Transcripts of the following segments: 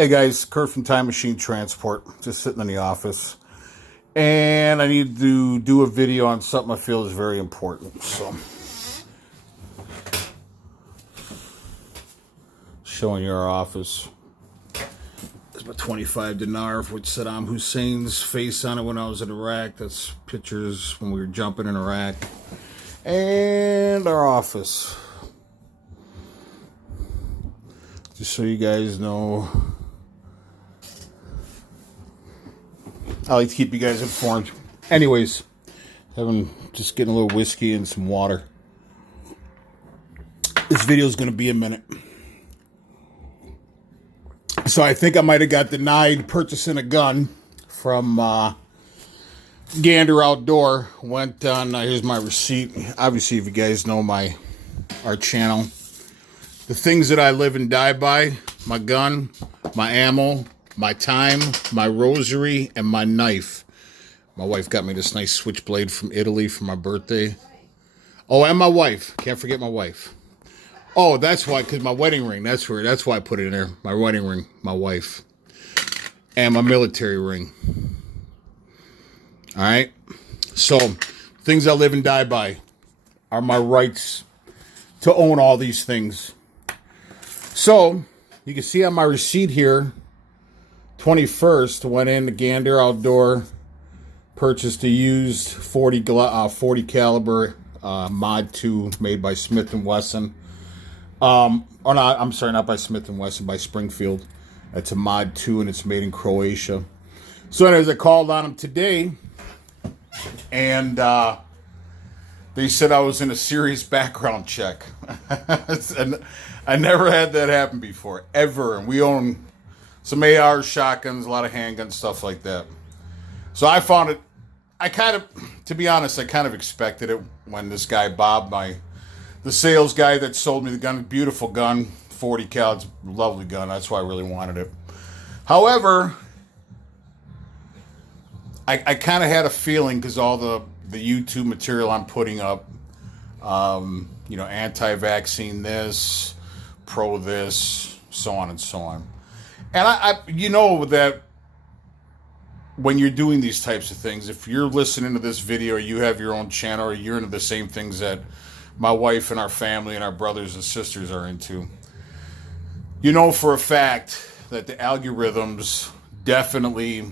Hey guys, Kurt from Time Machine Transport, just sitting in the office. And I need to do a video on something I feel is very important. So, showing you our office. There's my 25 dinar with Saddam Hussein's face on it when I was in Iraq. That's pictures when we were jumping in Iraq. And our office. Just so you guys know. I like to keep you guys informed. Anyways, just getting a little whiskey and some water. This video is going to be a minute. So I think I might have got denied purchasing a gun from Gander Outdoor. Went on, here's my receipt. Obviously, if you guys know our channel, the things that I live and die by: my gun, my ammo, my time, my rosary, and my knife. My wife got me this nice switchblade from Italy for my birthday. Oh, and my wife. Can't forget my wife. Oh, that's why, because my wedding ring. That's why I put it in there. My wedding ring, my wife. And my military ring. All right? So, things I live and die by are my rights to own all these things. So, you can see on my receipt here, 21st, went in to Gander Outdoor, purchased a used 40 caliber Mod 2 made by Smith & Wesson. Not by Smith & Wesson, by Springfield. It's a Mod 2 and it's made in Croatia. So anyways, I called on them today and they said I was in a serious background check. And I never had that happen before, ever. And we own some AR shotguns, a lot of handguns, stuff like that. So I found it, to be honest, I kind of expected it when this guy, Bob, the sales guy that sold me the gun, beautiful gun, 40 cal, it's a lovely gun. That's why I really wanted it. However, I kind of had a feeling, because all the YouTube material I'm putting up, anti-vaccine this, pro this, so on and so on. And I that when you're doing these types of things, if you're listening to this video or you have your own channel or you're into the same things that my wife and our family and our brothers and sisters are into, you know for a fact that the algorithms definitely,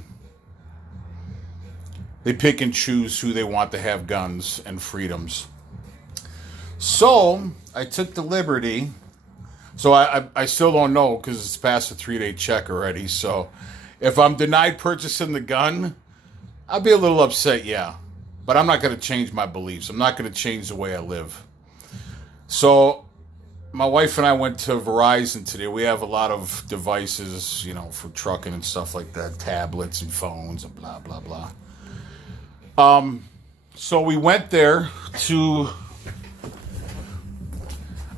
they pick and choose who they want to have guns and freedoms. So I took the liberty. So I still don't know, because it's past the 3-day check already. So if I'm denied purchasing the gun, I'll be a little upset, yeah. But I'm not going to change my beliefs. I'm not going to change the way I live. So my wife and I went to Verizon today. We have a lot of devices, for trucking and stuff like that. Tablets and phones and blah, blah, blah. So we went there to...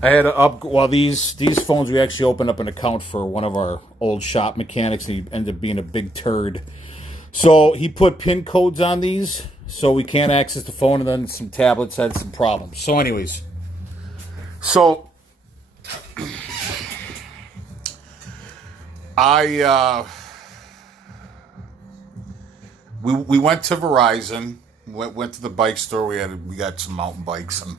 I had to these phones, we actually opened up an account for one of our old shop mechanics, and he ended up being a big turd. So he put PIN codes on these, so we can't access the phone, and then some tablets had some problems. So anyways, we went to Verizon, went to the bike store. We got some mountain bikes, and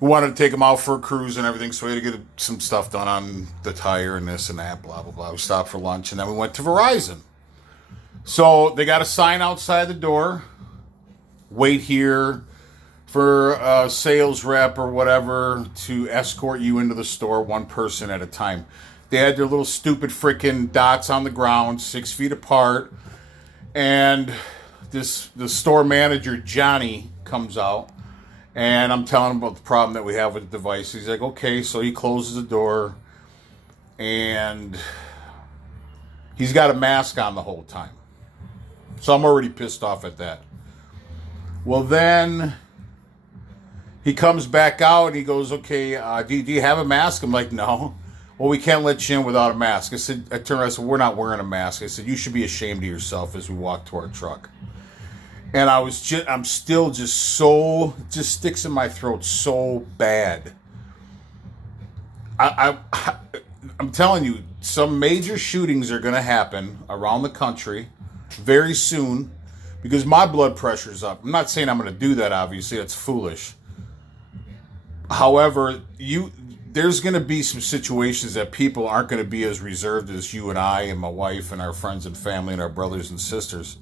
we wanted to take them out for a cruise and everything, so we had to get some stuff done on the tire and this and that, blah, blah, blah. We stopped for lunch, and then we went to Verizon. So they got a sign outside the door, wait here for a sales rep or whatever to escort you into the store, one person at a time. They had their little stupid freaking dots on the ground, 6 feet apart, and the store manager, Johnny, comes out. And I'm telling him about the problem that we have with the device. He's like, okay. So he closes the door. And he's got a mask on the whole time. So I'm already pissed off at that. Well, then he comes back out and he goes, okay, do you have a mask? I'm like, no. Well, we can't let you in without a mask. I turned around and said, we're not wearing a mask. I said, you should be ashamed of yourself, as we walk to our truck. And I'm still just sticks in my throat so bad. I'm telling you, some major shootings are going to happen around the country very soon because my blood pressure's up. I'm not saying I'm going to do that, obviously. That's foolish. However, there's going to be some situations that people aren't going to be as reserved as you and I and my wife and our friends and family and our brothers and sisters.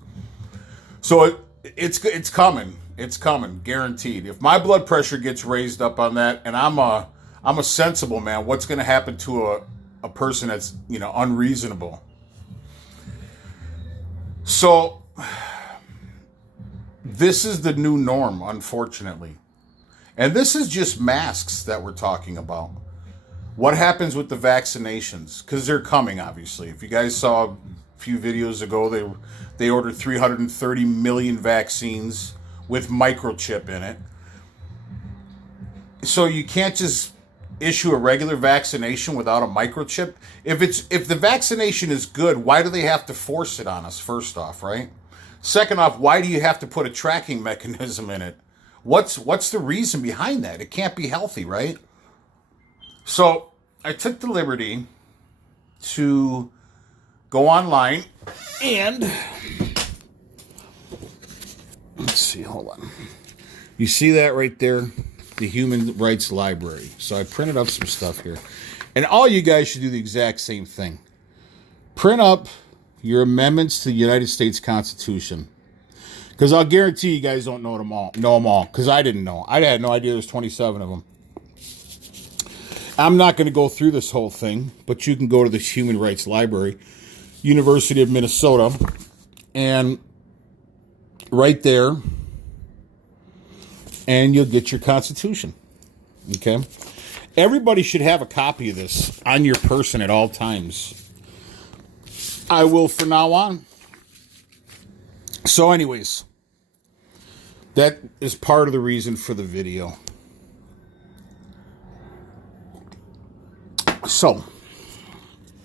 So it's coming. It's coming, guaranteed. If my blood pressure gets raised up on that, and I'm a sensible man, what's going to happen to a person that's, unreasonable? So this is the new norm, unfortunately. And this is just masks that we're talking about. What happens with the vaccinations? Because they're coming, obviously. If you guys saw a few videos ago, they ordered 330 million vaccines with microchip in it. So you can't just issue a regular vaccination without a microchip. If the vaccination is good, why do they have to force it on us, first off, right? Second off, why do you have to put a tracking mechanism in it? What's the reason behind that? It can't be healthy, right? So I took the liberty to go online and let's see, hold on. You see that right there? The Human Rights Library. So I printed up some stuff here. And all you guys should do the exact same thing. Print up your amendments to the United States Constitution. Because I'll guarantee you guys don't know them all. Because I didn't know. I had no idea there's 27 of them. I'm not going to go through this whole thing, but you can go to the Human Rights Library, University of Minnesota, and right there, and you'll get your Constitution. Okay? Everybody should have a copy of this on your person at all times. I will from now on. So anyways, that is part of the reason for the video. So,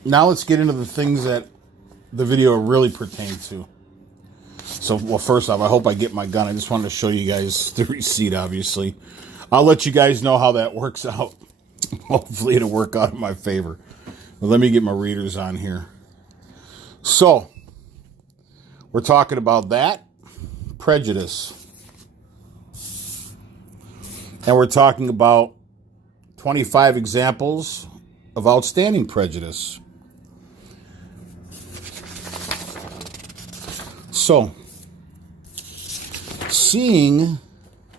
now let's get into the things that the video really pertains to. So, well, first off, I hope I get my gun. I just wanted to show you guys the receipt, obviously. I'll let you guys know how that works out. Hopefully it'll work out in my favor. But let me get my readers on here. So, we're talking about that, Prejudice. And we're talking about 25 examples of outstanding prejudice. So, seeing,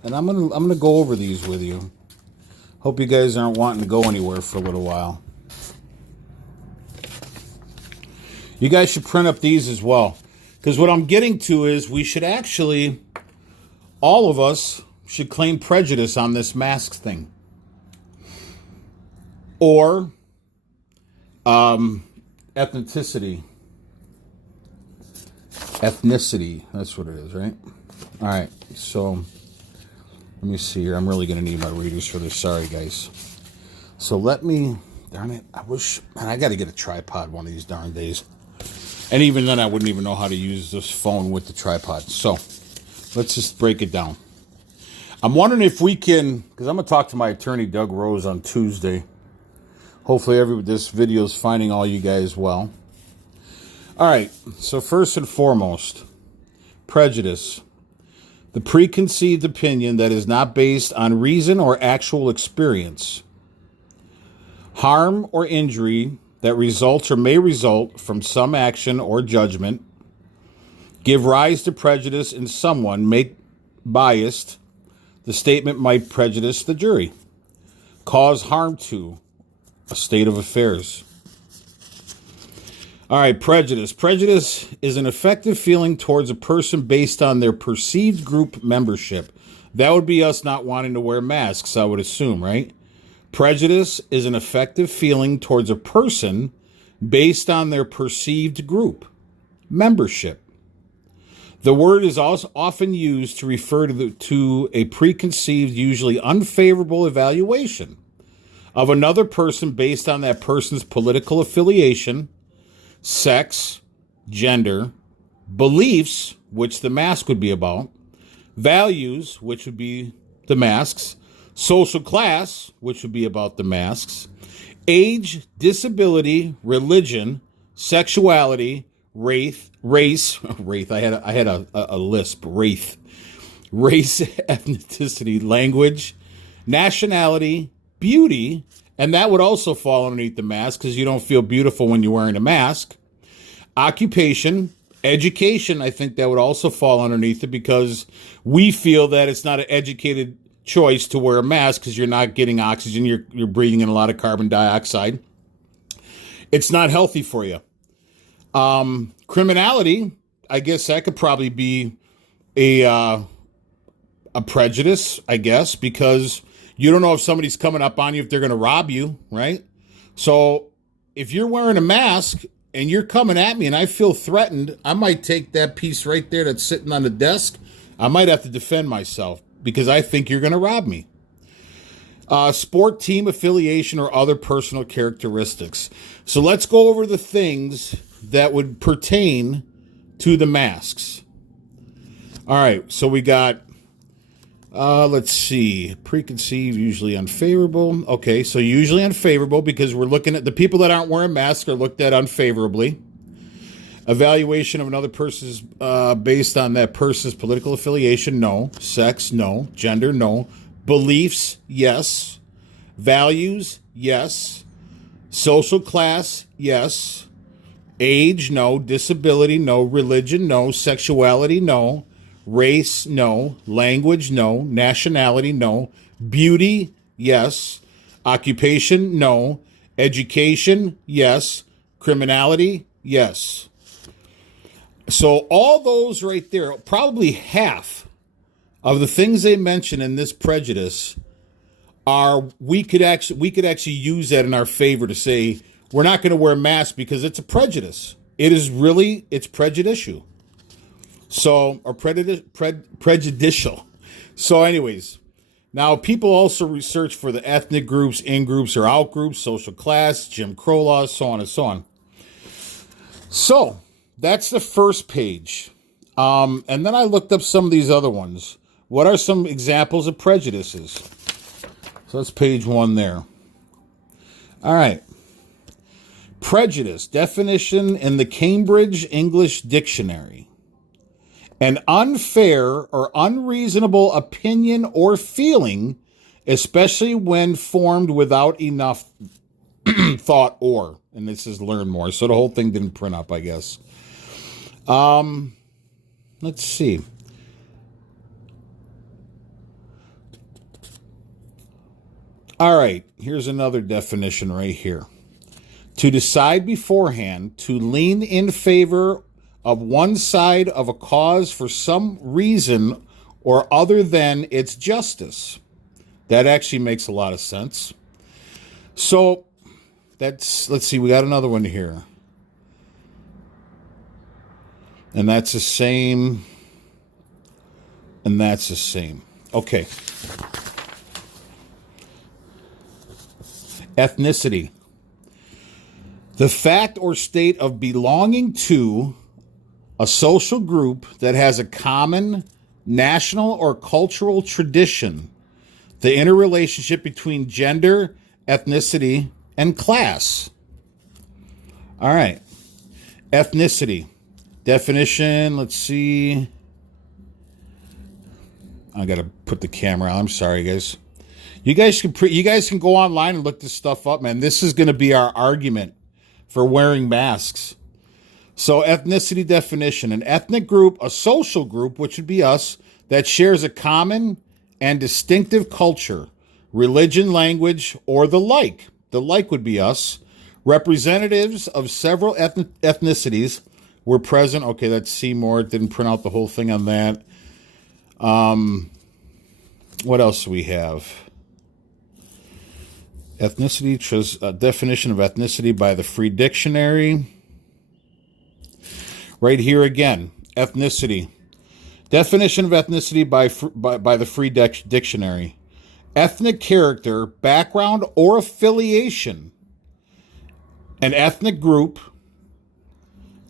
and I'm gonna go over these with you. Hope you guys aren't wanting to go anywhere for a little while. You guys should print up these as well. Because what I'm getting to is we should actually, all of us should claim prejudice on this mask thing. Or ethnicity. Ethnicity, that's what it is, right? All right, so let me see here. I'm really going to need my readers for this. Sorry, guys. So let me, darn it, I got to get a tripod one of these darn days. And even then, I wouldn't even know how to use this phone with the tripod. So, let's just break it down. I'm wondering if we can, because I'm going to talk to my attorney, Doug Rose, on Tuesday. Hopefully, this video is finding all you guys well. All right, so first and foremost, prejudice. The preconceived opinion that is not based on reason or actual experience. Harm or injury that results or may result from some action or judgment, give rise to prejudice in someone, make biased, the statement might prejudice the jury, cause harm to a state of affairs. All right, prejudice. Prejudice is an effective feeling towards a person based on their perceived group membership. That would be us not wanting to wear masks, I would assume, right? Prejudice is an effective feeling towards a person based on their perceived group membership. The word is also often used to refer to a preconceived, usually unfavorable evaluation of another person based on that person's political affiliation, sex, gender, beliefs, which the mask would be about, values, which would be the masks, social class, which would be about the masks, age, disability, religion, sexuality, race, I had a lisp, race, ethnicity, language, nationality, beauty, and that would also fall underneath the mask because you don't feel beautiful when you're wearing a mask. Occupation, education, I think that would also fall underneath it because we feel that it's not an educated choice to wear a mask because you're not getting oxygen, you're breathing in a lot of carbon dioxide. It's not healthy for you. Criminality, I guess that could probably be a prejudice, I guess, because you don't know if somebody's coming up on you, if they're going to rob you, right? So if you're wearing a mask and you're coming at me and I feel threatened, I might take that piece right there that's sitting on the desk. I might have to defend myself because I think you're going to rob me. Sport, team affiliation, or other personal characteristics. So let's go over the things that would pertain to the masks. All right, so we got, let's see, preconceived, usually unfavorable. Okay, so usually unfavorable because we're looking at the people that aren't wearing masks are looked at unfavorably. Evaluation of another person's based on that person's political affiliation, no. Sex, no. Gender, no. Beliefs, yes. Values, yes. Social class, yes. Age, no. Disability, no. Religion, no. Sexuality, no. Race, no. Language, no. Nationality, no. Beauty, yes. Occupation, no. Education, yes. Criminality, yes. So all those right there, probably half of the things they mention in this prejudice are we could actually use that in our favor to say we're not going to wear masks because it's a prejudice. It's prejudicial. So, or prejudicial. So anyways, now people also research for the ethnic groups, in-groups or out-groups, social class, Jim Crow laws, so on and so on. So that's the first page. And then I looked up some of these other ones. What are some examples of prejudices? So that's page 1 there. All right. Prejudice, definition in the Cambridge English Dictionary. An unfair or unreasonable opinion or feeling, especially when formed without enough thought or. And this is learn more. So the whole thing didn't print up, I guess. Let's see. All right, here's another definition right here. To decide beforehand, to lean in favor of one side of a cause for some reason or other than its justice. That actually makes a lot of sense. So let's see, we got another one here. And that's the same. And that's the same. Okay. Ethnicity. The fact or state of belonging to a social group that has a common national or cultural tradition. The interrelationship between gender, ethnicity, and class. All right. Ethnicity. Definition, let's see. I got to put the camera on. I'm sorry, guys. You guys can go online and look this stuff up, man. This is going to be our argument for wearing masks. So ethnicity definition, an ethnic group, a social group, which would be us, that shares a common and distinctive culture, religion, language, or the like. The like would be us. Representatives of several ethnicities were present. Okay, that's Seymour. It didn't print out the whole thing on that. What else do we have? Ethnicity, definition of ethnicity by the Free Dictionary. Right here again, ethnicity. Definition of ethnicity by the Free Dictionary. Ethnic character, background, or affiliation. An ethnic group.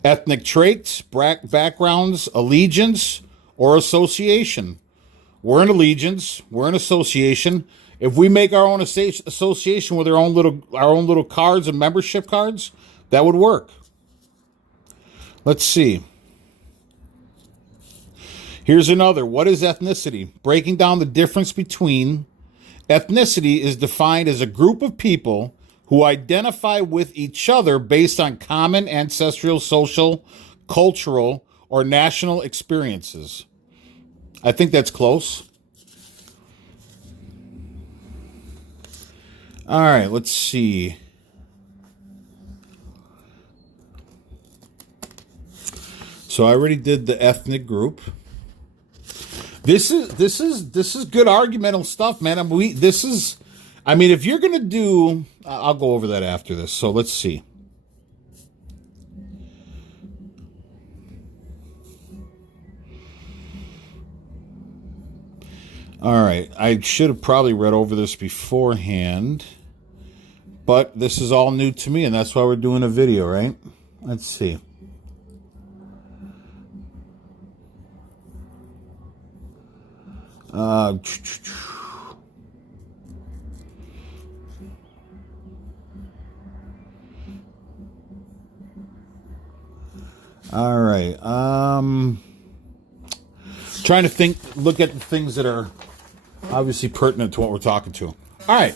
Ethnic traits, backgrounds, allegiance, or association. We're an allegiance. We're an association. If we make our own association with our own little cards and membership cards, that would work. Let's see. Here's another. What is ethnicity? Breaking down the difference between ethnicity is defined as a group of people who identify with each other based on common ancestral, social, cultural, or national experiences. I think that's close. All right, let's see. So I already did the ethnic group. This is good argumental stuff, man. If you're gonna do, I'll go over that after this. So let's see. All right, I should have probably read over this beforehand, but this is all new to me, and that's why we're doing a video, right? Let's see. All right. Trying to look at the things that are obviously pertinent to what we're talking to. All right.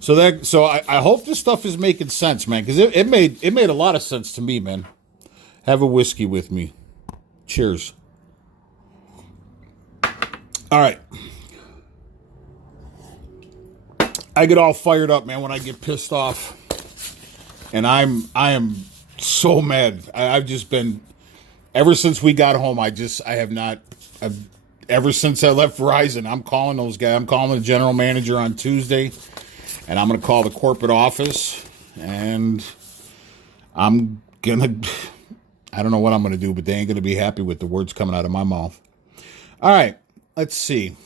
So I hope this stuff is making sense, man, because it made a lot of sense to me, man. Have a whiskey with me. Cheers. All right. I get all fired up, man, when I get pissed off. And I am so mad. I've just been, ever since we got home, ever since I left Verizon, I'm calling those guys. I'm calling the general manager on Tuesday, and I'm going to call the corporate office, and I don't know what I'm going to do, but they ain't going to be happy with the words coming out of my mouth. All right, let's see.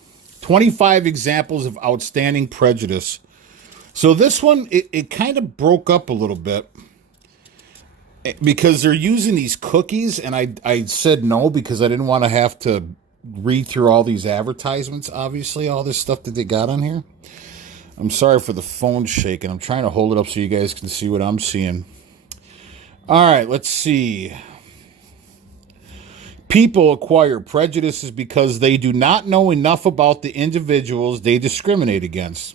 25 examples of outstanding prejudice. So this one, it kind of broke up a little bit because they're using these cookies, and I said no because I didn't want to have to read through all these advertisements, obviously, all this stuff that they got on here. I'm sorry for the phone shaking. I'm trying to hold it up so you guys can see what I'm seeing. All right, let's see. People acquire prejudices because they do not know enough about the individuals they discriminate against,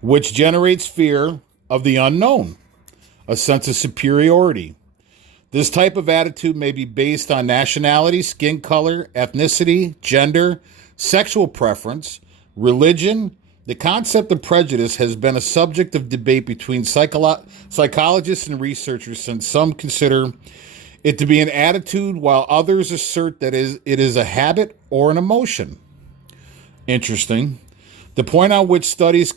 which generates fear of the unknown, a sense of superiority. This type of attitude may be based on nationality, skin color, ethnicity, gender, sexual preference, religion. The concept of prejudice has been a subject of debate between psychologists and researchers, since some consider it to be an attitude while others assert that it is a habit or an emotion. Interesting. The point on which studies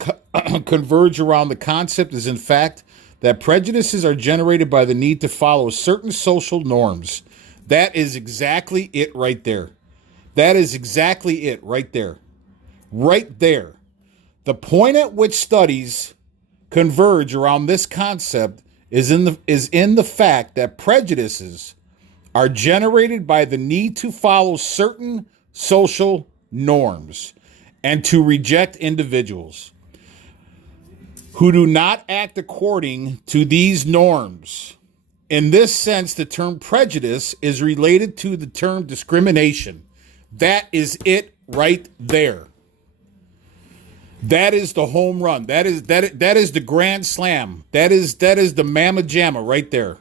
converge around the concept is, in fact, that prejudices are generated by the need to follow certain social norms. That is exactly it right there. That is exactly it right there. Right there. The point at which studies converge around this concept is in the fact that prejudices are generated by the need to follow certain social norms and to reject individuals who do not act according to these norms. In this sense, the term prejudice is related to the term discrimination. That is it right there. That is the home run. That is the grand slam. That is the mamma jamma right there.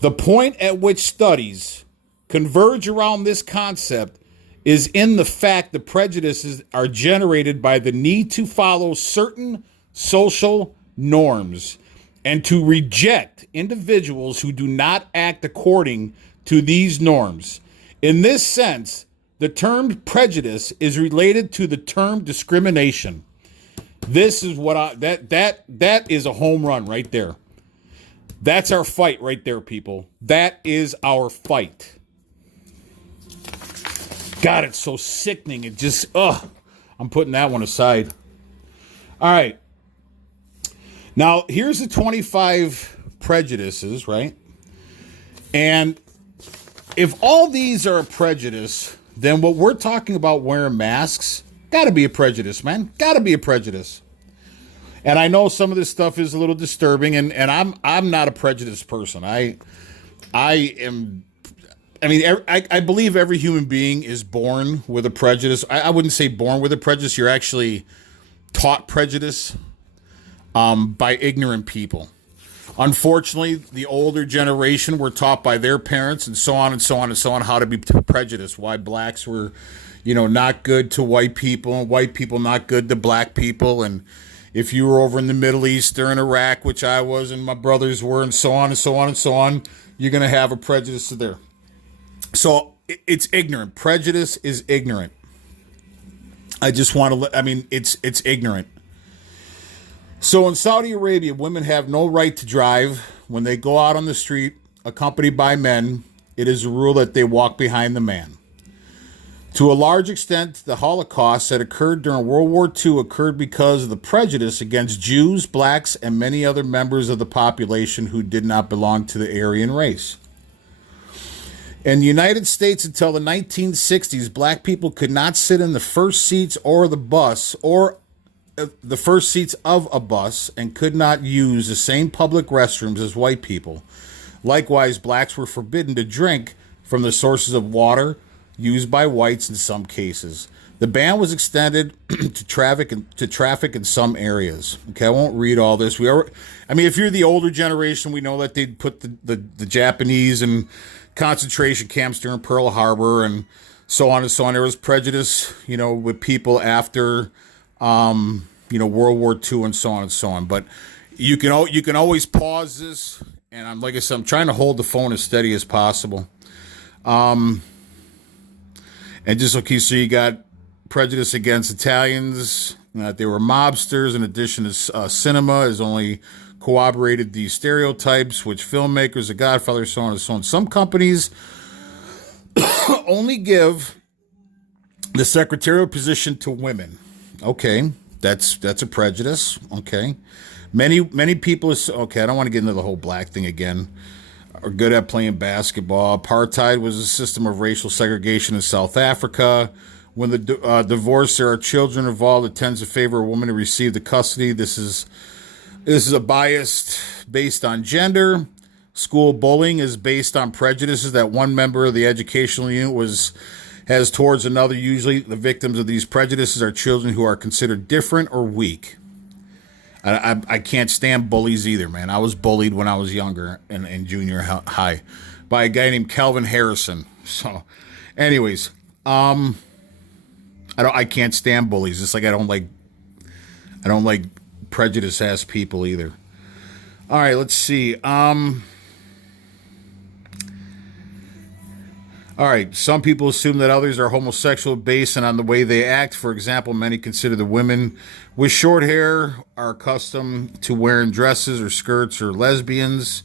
The point at which studies converge around this concept is in the fact that prejudices are generated by the need to follow certain social norms and to reject individuals who do not act according to these norms. In this sense, the term prejudice is related to the term discrimination. This is what that is a home run right there. That's our fight right there, people. That is our fight. God, it's so sickening. It just, I'm putting that one aside. All right. Now, here's the 25 prejudices, right? And if all these are a prejudice, then what we're talking about wearing masks, Gotta be a prejudice, man. Gotta be a prejudice. And I know some of this stuff is a little disturbing, and I'm not a prejudiced person. I believe every human being is born with a prejudice. I wouldn't say born with a prejudice. You're actually taught prejudice by ignorant people. Unfortunately, the older generation were taught by their parents and so on and so on and so on how to be prejudiced. Why blacks were, not good to white people, and white people not good to black people. And if you were over in the Middle East or in Iraq, which I was and my brothers were, and so on and so on and so on, you're going to have a prejudice there. So it's ignorant. Prejudice is ignorant. I just want to it's ignorant. So in Saudi Arabia, women have no right to drive. When they go out on the street accompanied by men, it is a rule that they walk behind the man. To a large extent, the Holocaust that occurred during World War II occurred because of the prejudice against Jews, blacks, and many other members of the population who did not belong to the Aryan race. In the United States, until the 1960s, black people could not sit in the first seats or the bus or the first seats of a bus and could not use the same public restrooms as white people. Likewise, blacks were forbidden to drink from the sources of water used by whites in some cases. The ban was extended to traffic in some areas. Okay, I won't read all this. If you're the older generation, we know that they'd put the Japanese in concentration camps during Pearl Harbor and so on and so on. There was prejudice, with people after World War II and so on and so on. But you can always pause this, and I'm trying to hold the phone as steady as possible. And just okay, so you got prejudice against Italians, that they were mobsters. In addition to cinema has only corroborated these stereotypes, which filmmakers, The Godfather, so on and so on. Some companies only give the secretarial position to women. Okay, that's a prejudice. Okay, many people okay. I don't want to get into the whole black thing again. Are good at playing basketball. Apartheid was a system of racial segregation in South Africa. When the divorce, there are children involved. It tends to favor a woman to receive the custody. This is a bias based on gender. School bullying is based on prejudices that one member of the educational unit has towards another. Usually the victims of these prejudices are children who are considered different or weak. I can't stand bullies either, man. I was bullied when I was younger in junior high by a guy named Calvin Harrison. So, anyways, I can't stand bullies. It's like I don't like prejudice ass people either. All right, let's see. All right, some people assume that others are homosexual based on the way they act. For example, many consider the women with short hair are accustomed to wearing dresses or skirts or lesbians.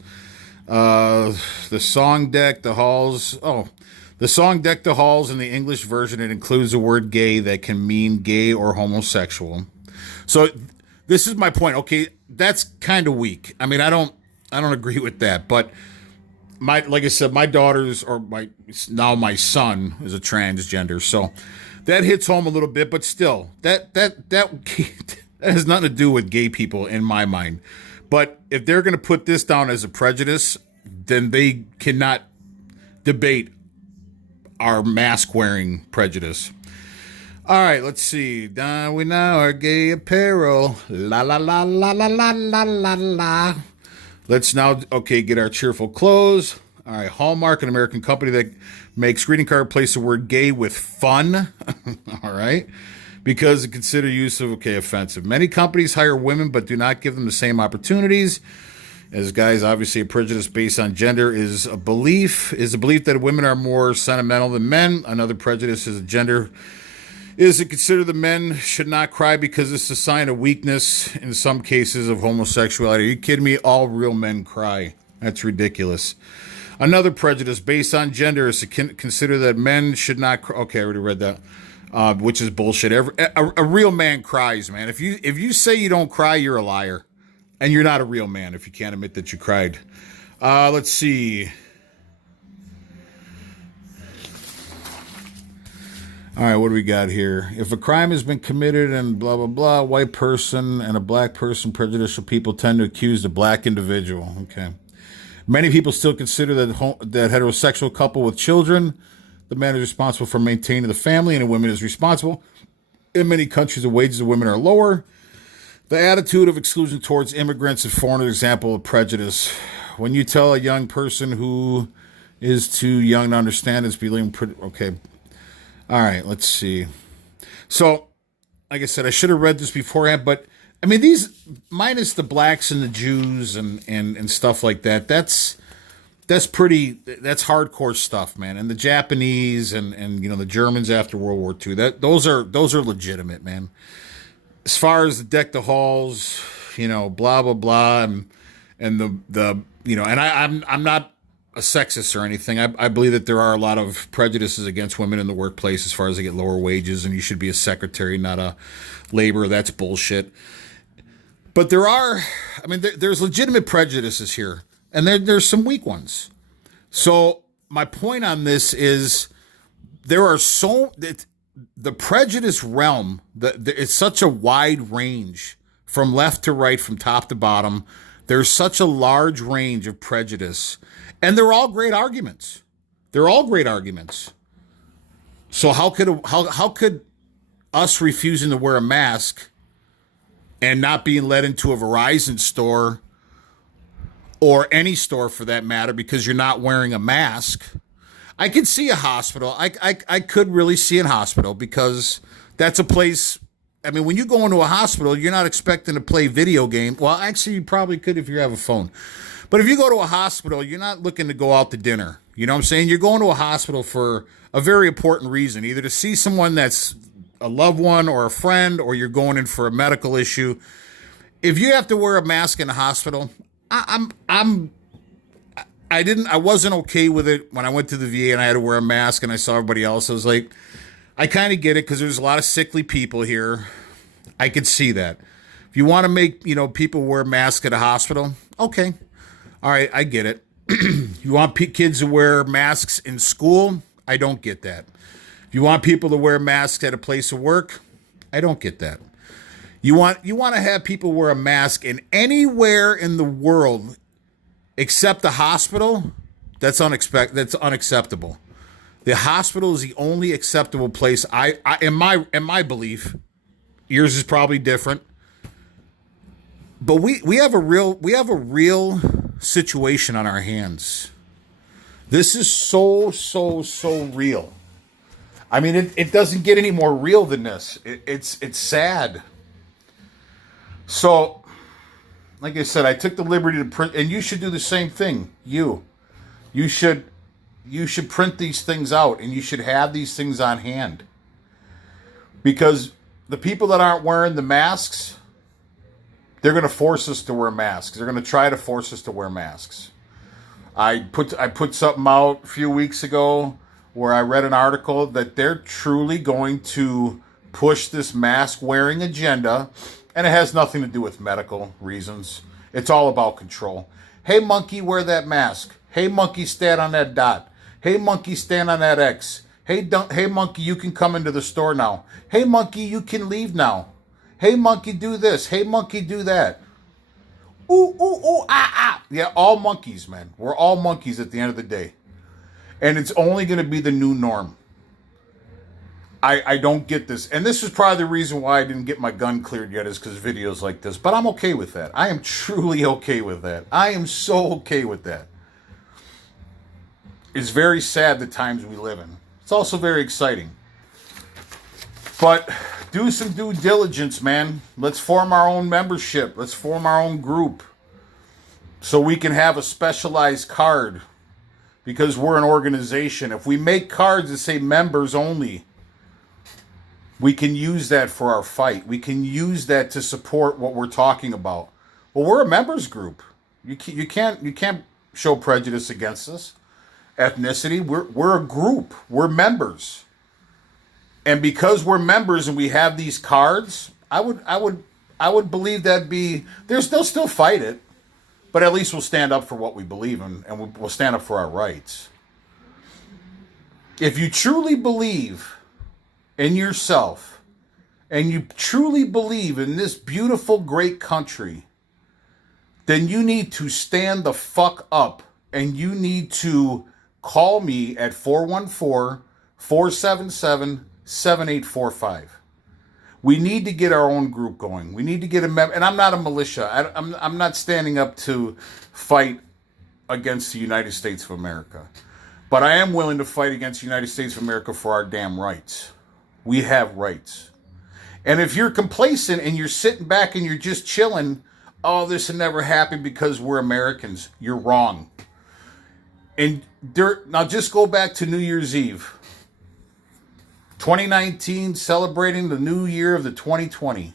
The song deck the halls in the English version, it includes the word gay that can mean gay or homosexual. So this is my point. Okay, that's kind of weak. I don't agree with that, but like I said, my daughter's my son is a transgender, so that hits home a little bit. But still, that has nothing to do with gay people in my mind. But if they're going to put this down as a prejudice, then they cannot debate our mask wearing prejudice. All right, let's see. We now are gay apparel. La la la la la la la la la. Let's now, get our cheerful clothes. All right, Hallmark, an American company that makes greeting card, replace the word gay with fun. All right, because it consider use of, offensive. Many companies hire women but do not give them the same opportunities. As guys, obviously a prejudice based on gender is a belief that women are more sentimental than men. Another prejudice is to consider the men should not cry because it's a sign of weakness in some cases of homosexuality. Are you kidding me? All real men cry. That's ridiculous. Another prejudice based on gender is to consider that men should not cry. Okay, I already read that, which is bullshit. A real man cries, man. If you say you don't cry, you're a liar. And you're not a real man if you can't admit that you cried. Let's see. All right, what do we got here? If a crime has been committed and blah, blah, blah, white person and a black person, prejudicial people tend to accuse the black individual. Okay. Many people still consider that heterosexual couple with children, the man is responsible for maintaining the family and the woman is responsible. In many countries, the wages of women are lower. The attitude of exclusion towards immigrants and foreigners, example of prejudice. When you tell a young person who is too young to understand it's feeling okay. All right, let's see. So, like I said, I should have read this beforehand, but I mean, these minus the blacks and the Jews and stuff like that. That's hardcore stuff, man. And the Japanese and the Germans after World War II. Those are legitimate, man. As far as the deck the halls, blah blah blah, and the and I'm not a sexist or anything. I believe that there are a lot of prejudices against women in the workplace as far as they get lower wages and you should be a secretary, not a laborer. That's bullshit. But there's legitimate prejudices here, and there's some weak ones. So my point on this is the prejudice realm, it's such a wide range from left to right, from top to bottom. There's such a large range of prejudice, and they're all great arguments. So how could us refusing to wear a mask and not being let into a Verizon store or any store for that matter because you're not wearing a mask? I could see a hospital. I could really see a hospital because that's a place. I mean, when you go into a hospital, you're not expecting to play video game. Well, actually, you probably could if you have a phone. But if you go to a hospital, you're not looking to go out to dinner. You know what I'm saying? You're going to a hospital for a very important reason, either to see someone that's a loved one or a friend, or you're going in for a medical issue. If you have to wear a mask in a hospital, I wasn't okay with it when I went to the VA and I had to wear a mask and I saw everybody else. I was like, I kind of get it because there's a lot of sickly people here. I could see that. If you want to make, people wear masks at a hospital, okay. All right, I get it. You want kids to wear masks in school? I don't get that. If you want people to wear masks at a place of work, I don't get that. You want to have people wear a mask in anywhere in the world except the hospital? That's unacceptable. The hospital is the only acceptable place. In my belief, yours is probably different. But we have a real situation on our hands. This is so real. I mean, it doesn't get any more real than this. It's sad. So, like I said, I took the liberty to print, and you should do the same thing. You should print these things out, and you should have these things on hand. Because the people that aren't wearing the masks, they're going to force us to wear masks. They're going to try to force us to wear masks. I put something out a few weeks ago where I read an article that they're truly going to push this mask wearing agenda, and it has nothing to do with medical reasons. It's all about control. Hey, monkey, wear that mask. Hey, monkey, stand on that dot. Hey, monkey, stand on that X. Hey, monkey, you can come into the store now. Hey, monkey, you can leave now. Hey, monkey, do this. Hey, monkey, do that. Ooh, ooh, ooh, ah, ah. Yeah, all monkeys, man. We're all monkeys at the end of the day. And it's only going to be the new norm. I don't get this. And this is probably the reason why I didn't get my gun cleared yet, is because videos like this. But I'm okay with that. I am truly okay with that. I am so okay with that. It's very sad the times we live in. It's also very exciting. But do some due diligence, man. Let's form our own membership. Let's form our own group. So we can have a specialized card. Because we're an organization. If we make cards that say members only, we can use that for our fight. We can use that to support what we're talking about. Well, we're a members group. You can't show prejudice against us. Ethnicity. We're a group. We're members. And because we're members and we have these cards, I would believe they'll still fight it, but at least we'll stand up for what we believe in, and we'll stand up for our rights. If you truly believe in yourself and you truly believe in this beautiful, great country, then you need to stand the fuck up and you need to call me at 414-477-7845. We need to get our own group going. We need to get a member. And I'm not a militia. I'm not standing up to fight against the United States of America. But I am willing to fight against the United States of America for our damn rights. We have rights. And if you're complacent and you're sitting back and you're just chilling, oh, this will never happen because we're Americans. You're wrong. And now just go back to New Year's Eve. 2019, celebrating the new year of the 2020.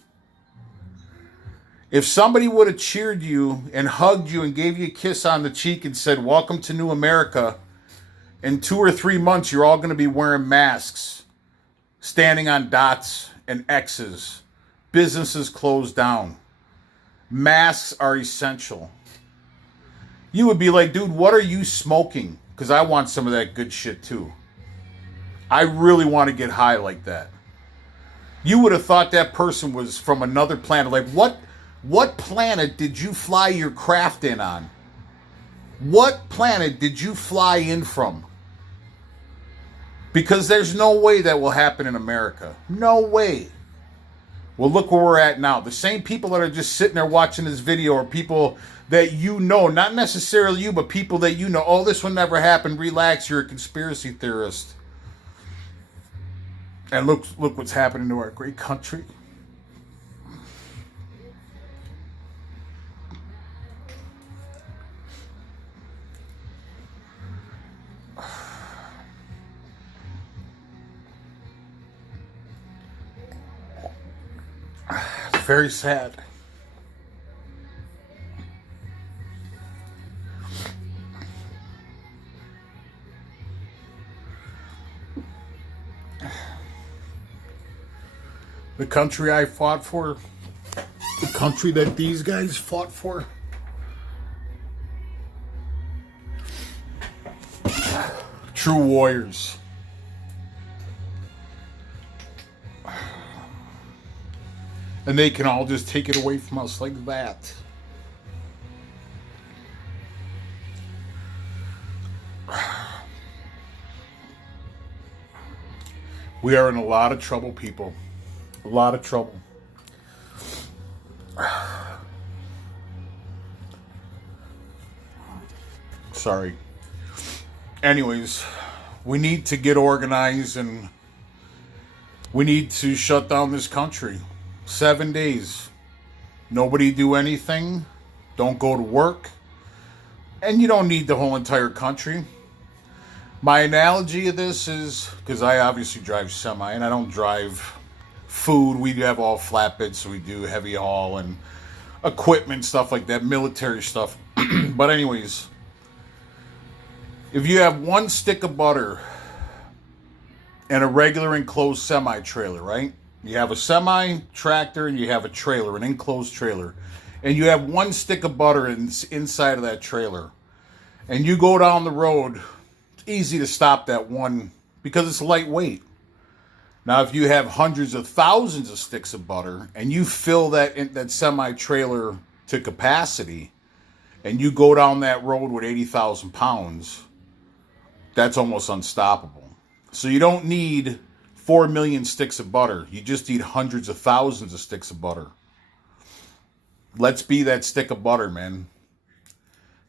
If somebody would have cheered you and hugged you and gave you a kiss on the cheek and said, welcome to New America, in 2 or 3 months, you're all going to be wearing masks, standing on dots and X's, businesses closed down, masks are essential. You would be like, dude, what are you smoking? Because I want some of that good shit too. I really want to get high like that. You would have thought that person was from another planet. Like, what planet did you fly your craft in on? What planet did you fly in from? Because there's no way that will happen in America. No way. Well, look where we're at now. The same people that are just sitting there watching this video are people that you know, not necessarily you, but people that you know. Oh, this will never happen. Relax, you're a conspiracy theorist. And look what's happening to our great country. It's very sad. The country I fought for, the country that these guys fought for. True warriors. And they can all just take it away from us like that. We are in a lot of trouble, people. A lot of trouble. Sorry. Anyways, we need to get organized and we need to shut down this country. 7 days. Nobody do anything. Don't go to work. And you don't need the whole entire country. My analogy of this is, because I obviously drive semi and I don't drive food. We have all flatbeds, so we do heavy haul and equipment, stuff like that, military stuff. But anyways, if you have one stick of butter and a regular enclosed semi-trailer, right? You have a semi-tractor and you have a trailer, an enclosed trailer. And you have one stick of butter inside of that trailer. And you go down the road, it's easy to stop that one because it's lightweight. Now, if you have hundreds of thousands of sticks of butter and you fill that semi-trailer to capacity and you go down that road with 80,000 pounds, that's almost unstoppable. So you don't need 4 million sticks of butter. You just need hundreds of thousands of sticks of butter. Let's be that stick of butter, man.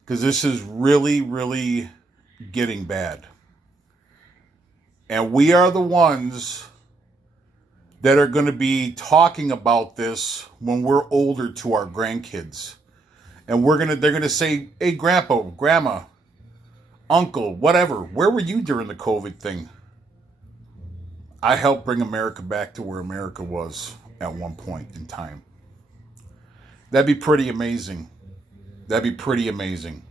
Because this is really, really getting bad. And we are the ones that are going to be talking about this when we're older to our grandkids. And they're going to say, hey, grandpa, grandma, uncle, whatever, where were you during the COVID thing? I helped bring America back to where America was at one point in time. That'd be pretty amazing. That'd be pretty amazing.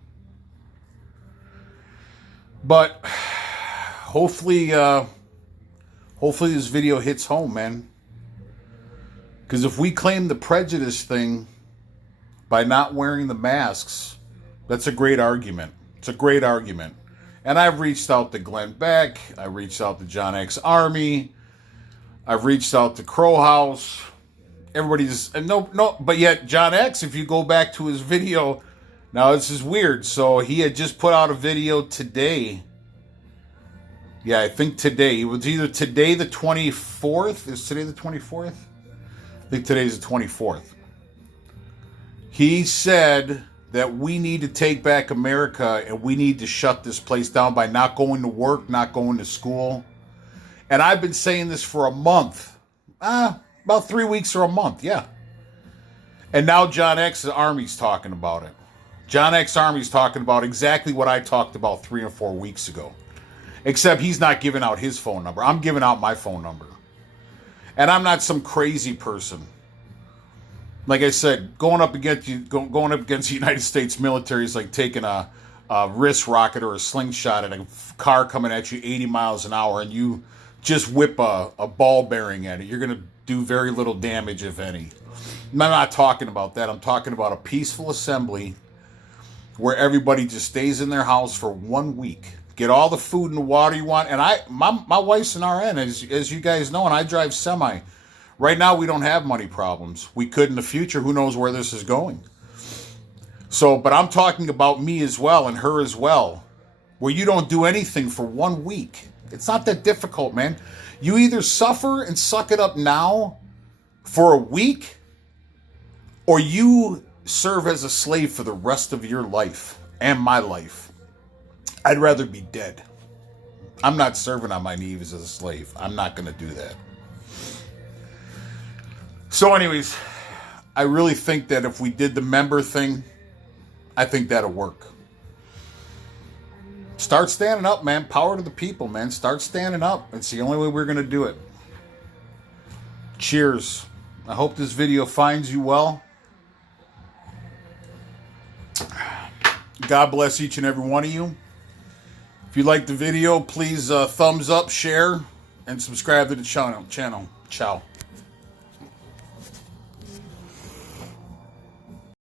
But hopefully this video hits home, man. Because if we claim the prejudice thing by not wearing the masks, that's a great argument. It's a great argument. And I've reached out to Glenn Beck. I reached out to John X. Army. I've reached out to Crow House. Everybody's no, but yet John X, if you go back to his video, now this is weird. So he had just put out a video today. Yeah, I think today. It was either today the 24th. Is today the 24th? I think today's the 24th. He said that we need to take back America and we need to shut this place down by not going to work, not going to school. And I've been saying this for a month. About 3 weeks or a month, yeah. And now John X's Army's talking about it. John X Army's talking about exactly what I talked about 3 or 4 weeks ago. Except he's not giving out his phone number. I'm giving out my phone number. And I'm not some crazy person. Like I said, going up against the United States military is like taking a wrist rocket or a slingshot at a car coming at you 80 miles an hour and you just whip a ball bearing at it. You're going to do very little damage, if any. I'm not talking about that. I'm talking about a peaceful assembly where everybody just stays in their house for 1 week. Get all the food and the water you want. And my wife's an RN, as you guys know, and I drive semi. Right now, we don't have money problems. We could in the future. Who knows where this is going? So, but I'm talking about me as well and her as well, where you don't do anything for 1 week. It's not that difficult, man. You either suffer and suck it up now for a week, or you serve as a slave for the rest of your life and my life. I'd rather be dead. I'm not serving on my knees as a slave. I'm not going to do that. So anyways, I really think that if we did the member thing, I think that'll work. Start standing up, man. Power to the people, man. Start standing up. It's the only way we're going to do it. Cheers. I hope this video finds you well. God bless each and every one of you. If you like the video, please thumbs up, share, and subscribe to the channel. Ciao.